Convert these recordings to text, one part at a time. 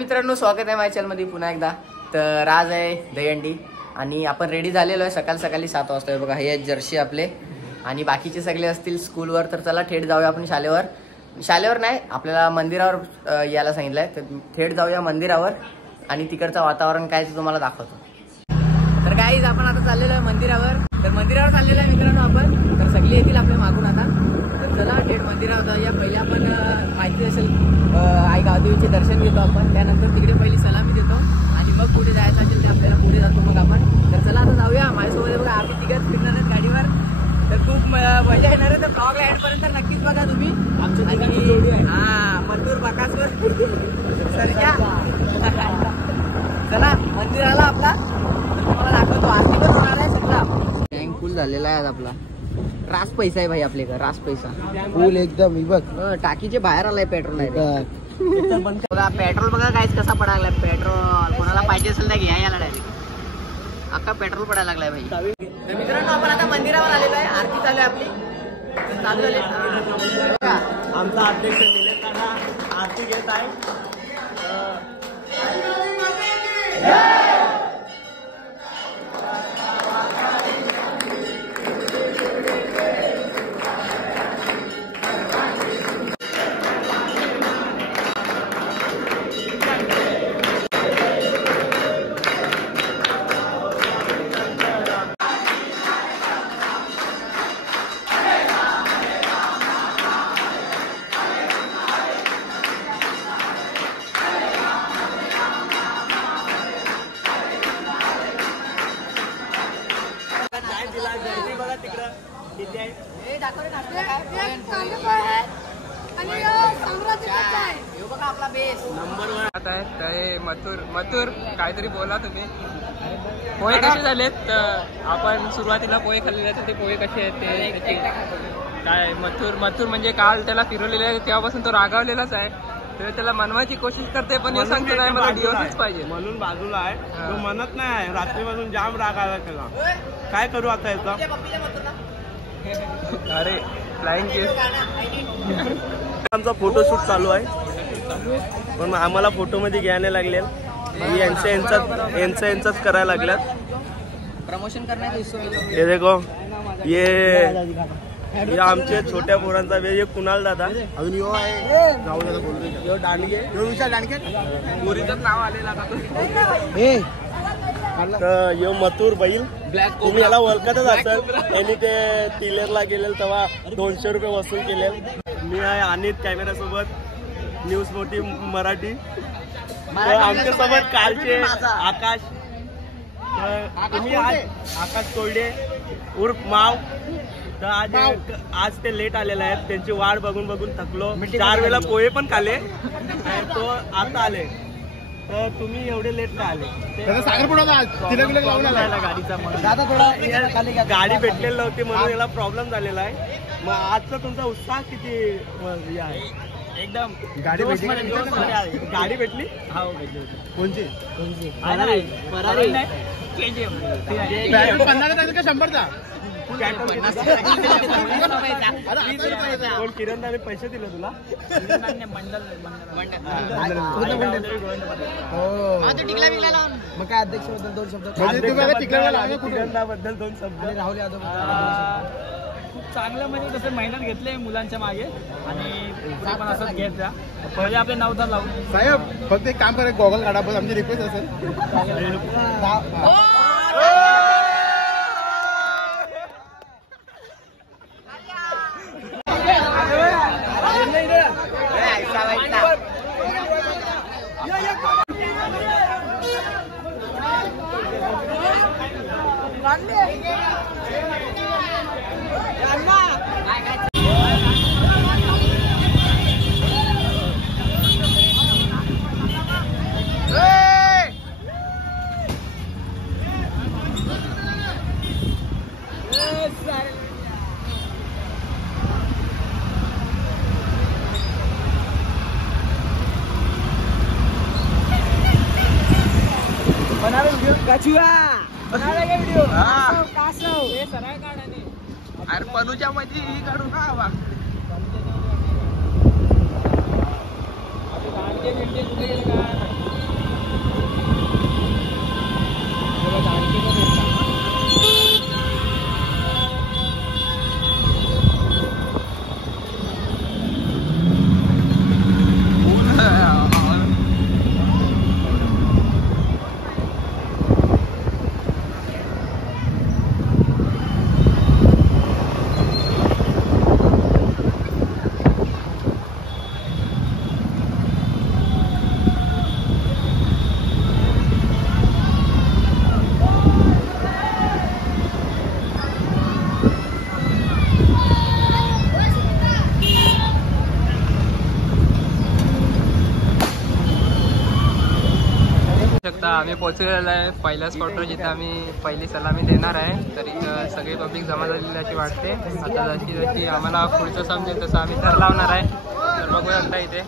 मित्रांनो, स्वागत आहे माझ्या चॅनलमध्ये पुन्हा एकदा. तर आज आहे दहीहंडी आणि आपण रेडी झालेलो आहे सकाळी 7 वाजता. आहे बघा, हे आहेत जर्सी आपले आणि बाकीचे सगळे असतील स्कूलवर. तर चला थेट जाऊया आपण शाळेवर नाही, आपल्याला मंदिरावर यायला सांगितलं आहे. तर थेट जाऊया मंदिरावर आणि तिकडचं वातावरण काय ते तुम्हाला दाखवतो. तर गाईज, आपण आता चाललेलो आहे मंदिरावर. तर मंदिरावर चाललेलो आहे मित्रांनो आपण. तर सगळे येतील आपल्या मागून आता. तर चला थेट मंदिरावर जाऊया. पहिले आपण माहिती असेल आई गावदेवीचे दर्शन घेतो आपण. त्यानंतर तिकडे पहिली सलामी देतो आणि मग पुढे जायचं असेल तर आपल्याला पुढे जातो मग आपण. तर चला आता जाऊया. माझ्यासोबत बघा आम्ही तिघच फिरणार आहेत गाडीवर. तर खूप मजा येणार आहे. तर ब्लॉगला एंड पर्यंत नक्कीच बघा तुम्ही. मथुर बाकासवर सरक्या. चला मंदिराला आपला तुम्हाला दाखवतो. आरती पण होणार आहे सगळा. टँक फुल झालेला आहे आपला. रास पैसा आहे भाई आपल्याकडे, रास पैसा फुल एकदम. बघ टाकीचे बाहेर आलाय पेट्रोल आहे. बघा पेट्रोल बघा काहीच कसा पडायला लागलाय. पेट्रोल कोणाला पाहिजे असेल तर घ्या याला डायरेक्ट. अख्खा पेट्रोल पडायला लागलाय भाई. तर मित्रांनो, आपण आता मंदिरावर आलेलो आहे. आरती चालू आहे आपली. चालू झाले. आमचा अध्यक्ष निलेश दादा आरती घेत आहे. आपला बेस नंबर 1 आहे. तर मथुर काहीतरी बोला तुम्ही. पोहे कसे झालेत? तर आपण सुरुवातीला पोहे खाल्लेले तर ते पोहे कसे आहेत ते काय? मथुर म्हणजे काल त्याला फिरवलेलं आहे तेव्हापासून तो रागावलेलाच आहे. तर त्याला मनवायची कोशिश करते पण सांगतो नाही मला डिवोर्सच पाहिजे म्हणून बाजूला आहे. तो म्हणत नाही. रात्रीपासून जाम राग आला त्याला. काय करू आता याचा? अरे फ्लाइंग केस. आमचा फोटोशूट चालू आहे पण आम्हाला फोटो मध्ये घ्यायला लागले. यांचाच करायला लागल्यात. प्रमोशन करण्याचा. हे देखो, ये आमचे छोट्या पोरांचा वेळ. कुणाल दादा अजून यो आहे. यो दांडगे, विशाल दांडगे पोरीचं नाव आलेलं तर यो मथुर बैल. तुम्ही याला ओळखतच असाल. त्यांनी ते टिलरला गेलेलं तेव्हा 200 रुपये वसूल केले. मी आहे अनित कॅमेरा सोबत, न्यूज मोठी मराठी. आमच्या सोबत कालचे आकाश. तुम्ही आकाश कोल्डे उर्फ माव. तर आज ते लेट आलेले आहेत. त्यांची वाट बघून थकलो. 4 वेळा पोहे पण खाल्ले. तो आता आले. तर तुम्ही एवढे लेट का आले? गाडी भेटलेली नव्हती म्हणून याला प्रॉब्लेम झालेला आहे. मग आजचा तुमचा उत्साह किती आहे? एकदम गाडी भेटली. कोणची? का 100चा? किरण दाने पैसे दिले तुला? मग काय अध्यक्ष बद्दल 2 शब्द? किरणदाबद्दल 2 शब्द. राहुल यादव खूप चांगलं म्हणजे तसं मेहनत घेतले मुलांच्या मागे आणि पुढे पण असंच घेत जा. पहिले आपले 9 लावून. साहेब फक्त एक काम करा, गॉगल काढा. बस आमची रिक्वेस्ट असेल. अरे पनूच्या मध्ये ही काढू ना. Thank you. शकता आम्ही पोहोचलेलो आहे पहिल्या स्पॉटवर जिथे आम्ही पहिली सलामी देणार आहे. तर इथं सगळी पब्लिक जमा झालेली अशी वाटते. आता जशी जशी आम्हाला पुढचं समजेल तसं आम्ही तर लावणार आहे. तर बघू शकता इथे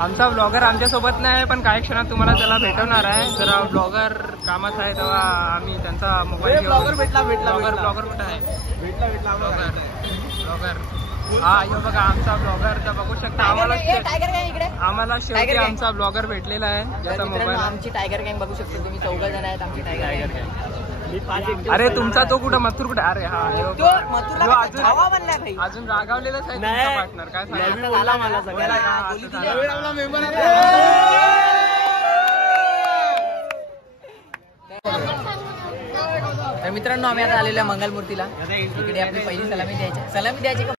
आमचा ब्लॉगर आमच्यासोबत नाही पण काही क्षणात तुम्हाला त्याला भेटवणार आहे. जरा ब्लॉगर कामात आहे तेव्हा आम्ही त्यांचा मोबाईल ब्लॉगर भेटला ब्लॉगर कुठं आहे ब्लॉगर हा यो बघा आमचा ब्लॉगर. तर बघू शकता आम्हाला शेवटी आमचा ब्लॉगर भेटलेला आहे ज्याचा मोबाईल. आमची टायगर गँग बघू शकता तुम्ही 14 जण आहेत आमची टायगर गँग. अरे तुमचा तो कुठं मथुर कुठे? अरे हा भाई अजून रागावलेलाच आहे तुमचा पार्टनर. काय तर मित्रांनो आम्ही आता आलेलो आहे मंगलमूर्तीला. इकडे आपली पहिली सलामी द्यायची का?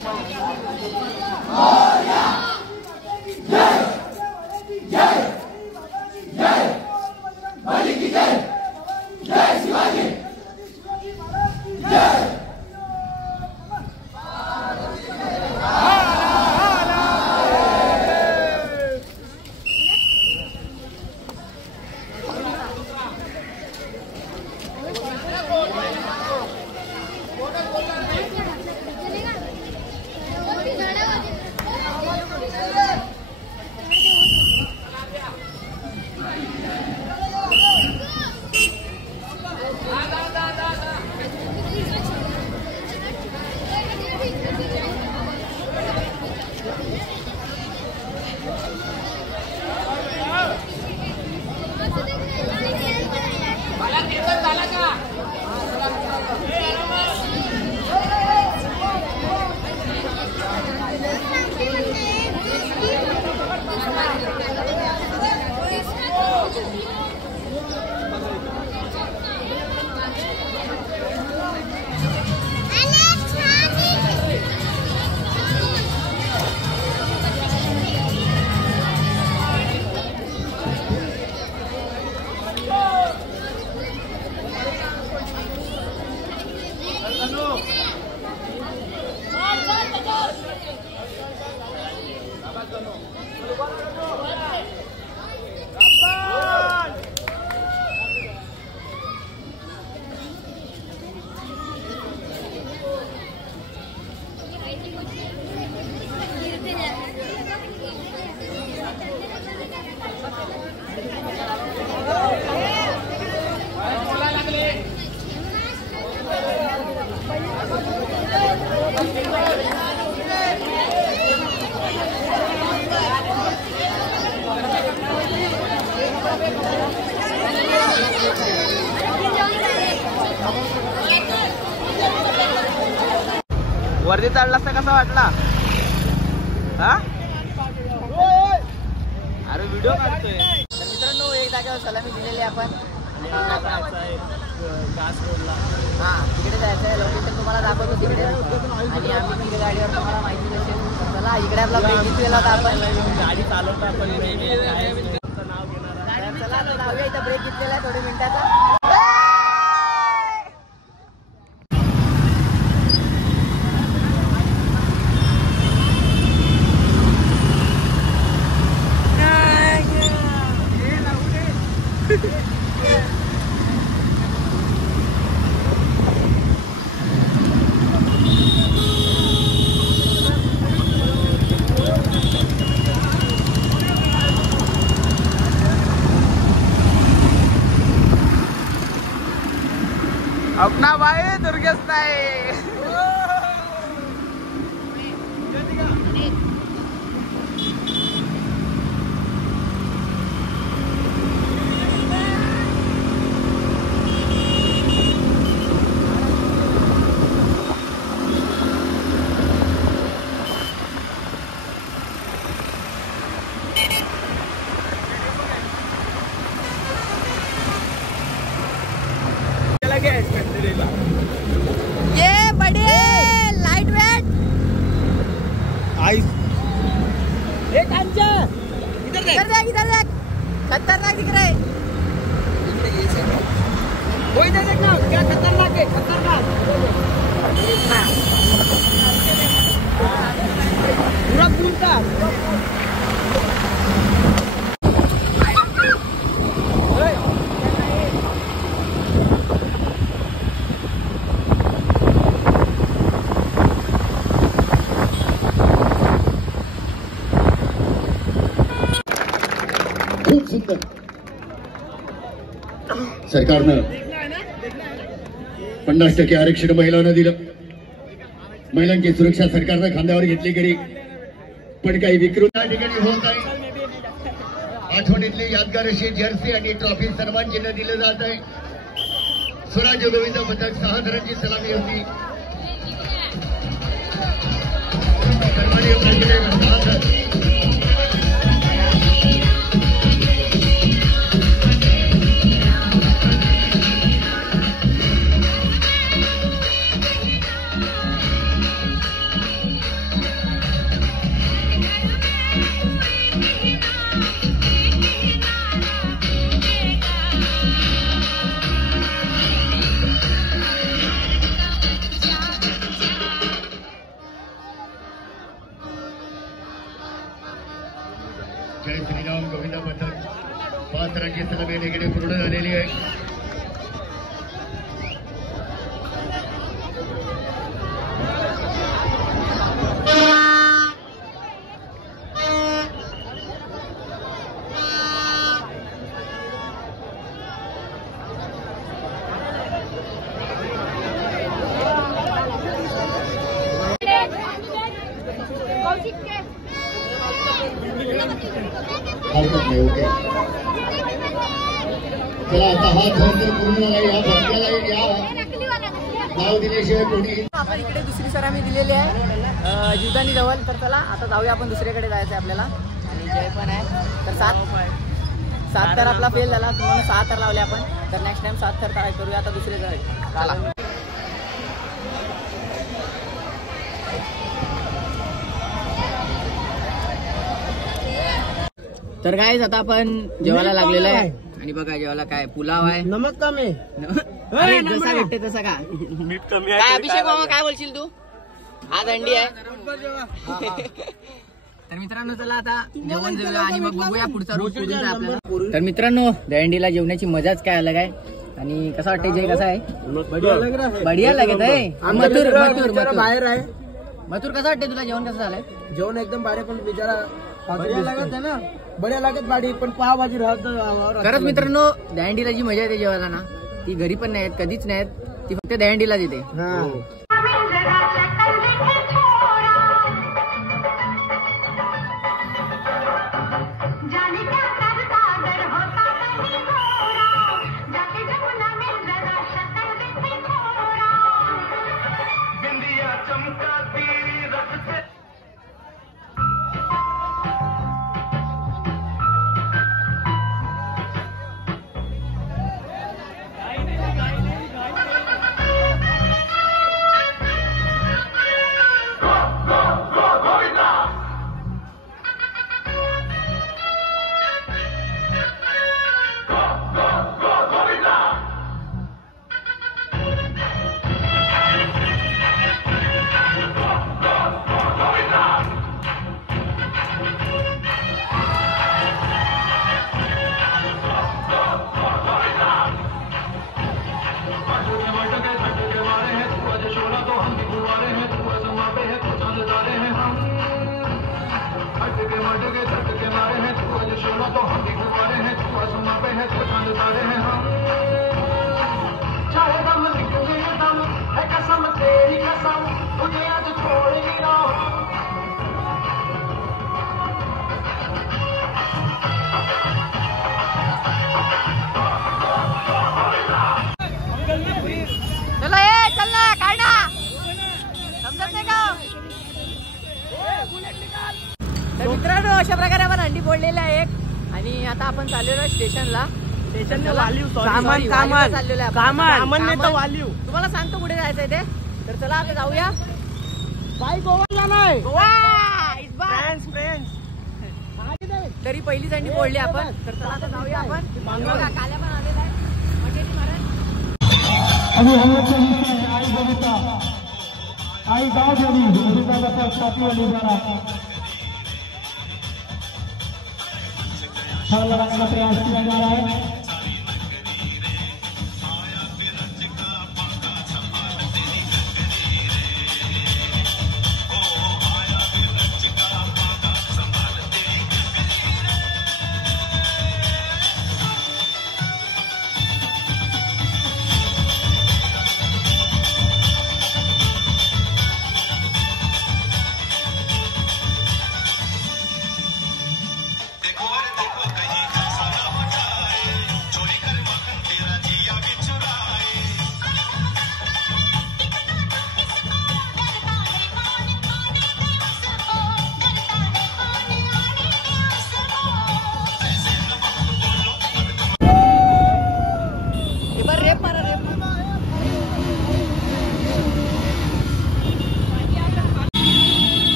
वरती चढलास तर कसा वाटला? हा अरे व्हिडिओ काढतोय. तर मित्रांनो एक जागेवर सलामी दिलेली आपण. हा तिकडे जायचं आहे. लोकेशन तुम्हाला दाखवतो तिकडे. आणि आम्ही तिकडे गाडीवर तुम्हाला माहिती असेल. चला इकडे आपला ब्रेक घेतलेला होता आपण. गाडी चालवतो आपण. चला आता जाऊया. इथं ब्रेक घेतलेला आहे थोड्या मिनिटाचा. अपना भाई दुर्गेश नाही. ये बड़ी लाइट वेट आइस इधर देख खतरनाक दिख रहा है. वो इधर देखना क्या खतरनाक है. खतरनाक पूरा घूमता. सरकारनं 50% आरक्षण महिलांना दिलं. महिलांची सुरक्षा सरकारनं खांद्यावर घेतली गेली, पण काही विकृत त्या ठिकाणी होत आहे. आठवणीतली यादगार अशी जर्सी आणि ट्रॉफी सन्मान चिन्ह दिलं जात आहे. स्वराज्य गोविंद पथक 6 जणांची सलामी होती. सन्माननीय प्रेसिडेंट जय श्रीराम गोविंद पथक 5 जणांची सलामी इकडे पूर्ण झालेली आहे. हरकत नाही. ओके, चला आता हा थर तर पूर्ण झाला. या भक्ताला या नाव दिल्याशिवाय कोणी. आपण इकडे दुसरी सलामी दिलेली आहे जीवदानी जवळ. तर चला आता जाऊया आपण दुसरीकडे जायचं आहे आपल्याला. आणि जय पण आहे. तर 7 तर आपला फेल झाला, म्हणून 6 तर लावले आपण. तर नेक्स्ट टाइम 7 तर ट्राय करूया. आता दुसरे चला. तर काय आता आपण जेवायला लागलेलं आहे. आणि बघा जेवायला काय पुलाव आहे. नमक कमी अरे जसा भेटते तसा का. मीठ कमी काय अभिषेक मामा काय बोलशील तू. आज अंडी आहे. तर मित्रांनो चला आता जेवण जेवूया आणि मग बघूया पुढचा रूट कुठून आपल्याला. तर मित्रांनो दहीहंडीला जेवण्याची मजाच काय अलग आहे. आणि कसं वाटते जय कसा आहे. बढिया लागत आहे. मथुर बाहेर आहे. मथुर कसं वाटते तुला जेवण कसं झालंय. जेवण एकदम बाहेर पण बिचारा बढिया लागत आहे ना. बढिया लागत बाडी पण पावभाजी राहत. खरंच मित्रांनो दहीहंडीला जी मजा येते जेवायला ना ती घरी पण नाही कधीच नाही. ती फक्त दहीहंडीलाच येते. तर मित्रांनो अशा प्रकारे आपण हंडी फोडलेली आहे एक. आणि आता आपण चाललेलो आहे स्टेशनला. तुम्हाला सांगतो कुठे जायचंय ते. तर चला आता जाऊया. बाई गोवाला नाही. तरी पहिलीच हंडी फोडली आपण. तर चला आता जाऊया आपण. काल्या पण आलेला आहे. आई गाव लगाने का प्रयास किया जा रहा है.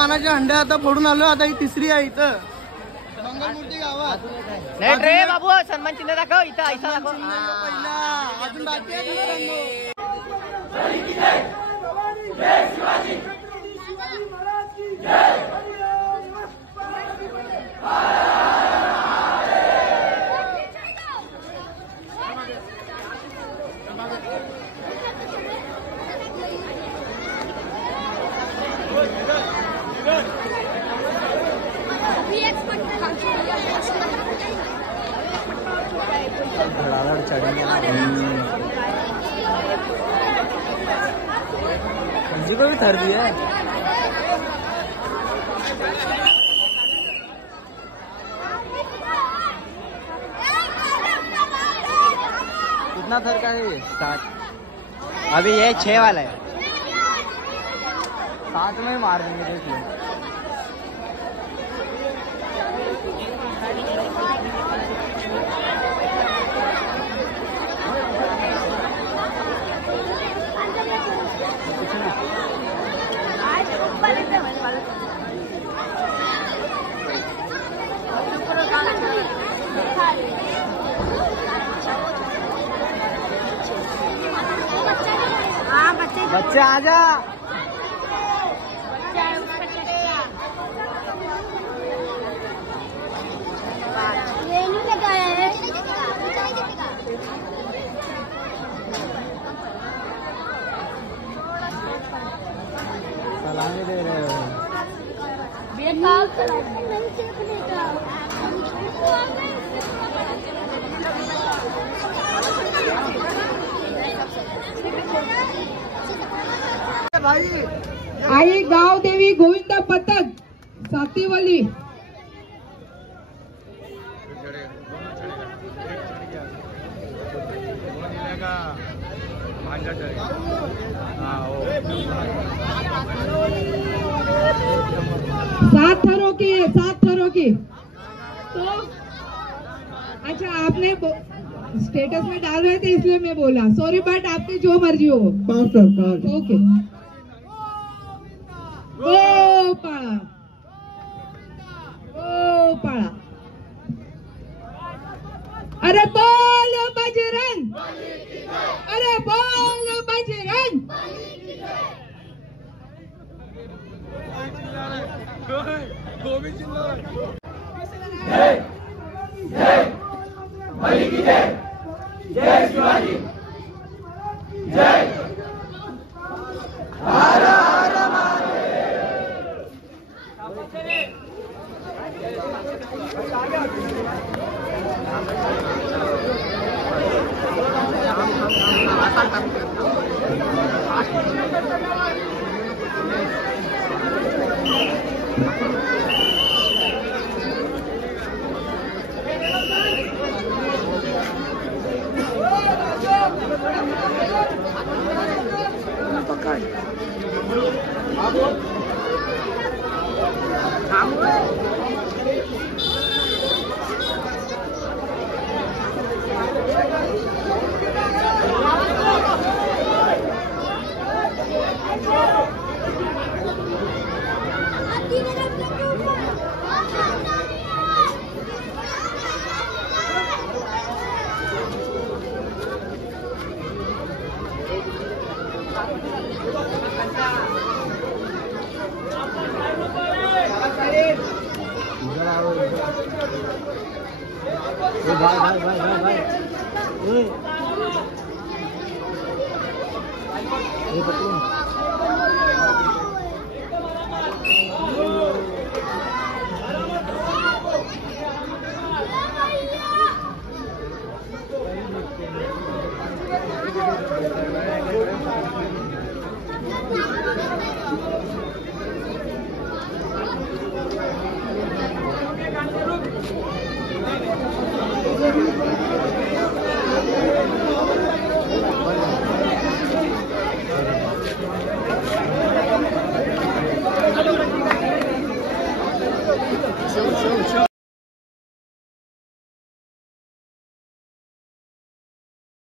मानाचे अंडे आता फोडून आलो. आता ही तिसरी आहे इथं मंगलमूर्ती गावात. नाही रे बाबू, सन्मान चिन्ह दाखव इथं, ऐसा दाखव. पहिला अजून बाकी आहे. को भी ठर दिया है. कितना थर का है? 7. अभी ये 6 वाला है. 7 में मार देंगे. देख लो. बच्चे आजा. ये नहीं लगाया है. सलामी दे रहे हो. आई गाव देवी गोविंदा पथक सातीवली. सात थरों की है, 7 थरों की. तो अच्छा, आपने स्टेटस में डाल रहे थे इसलिए मैं बोला सॉरी, बट आपकी जो मर्जी हो. ओके. गोपाळा गोपाळा. अरे बोल बजरंग, अरे बोल बजरंग. जय शिवाजी. जय हर हर भाई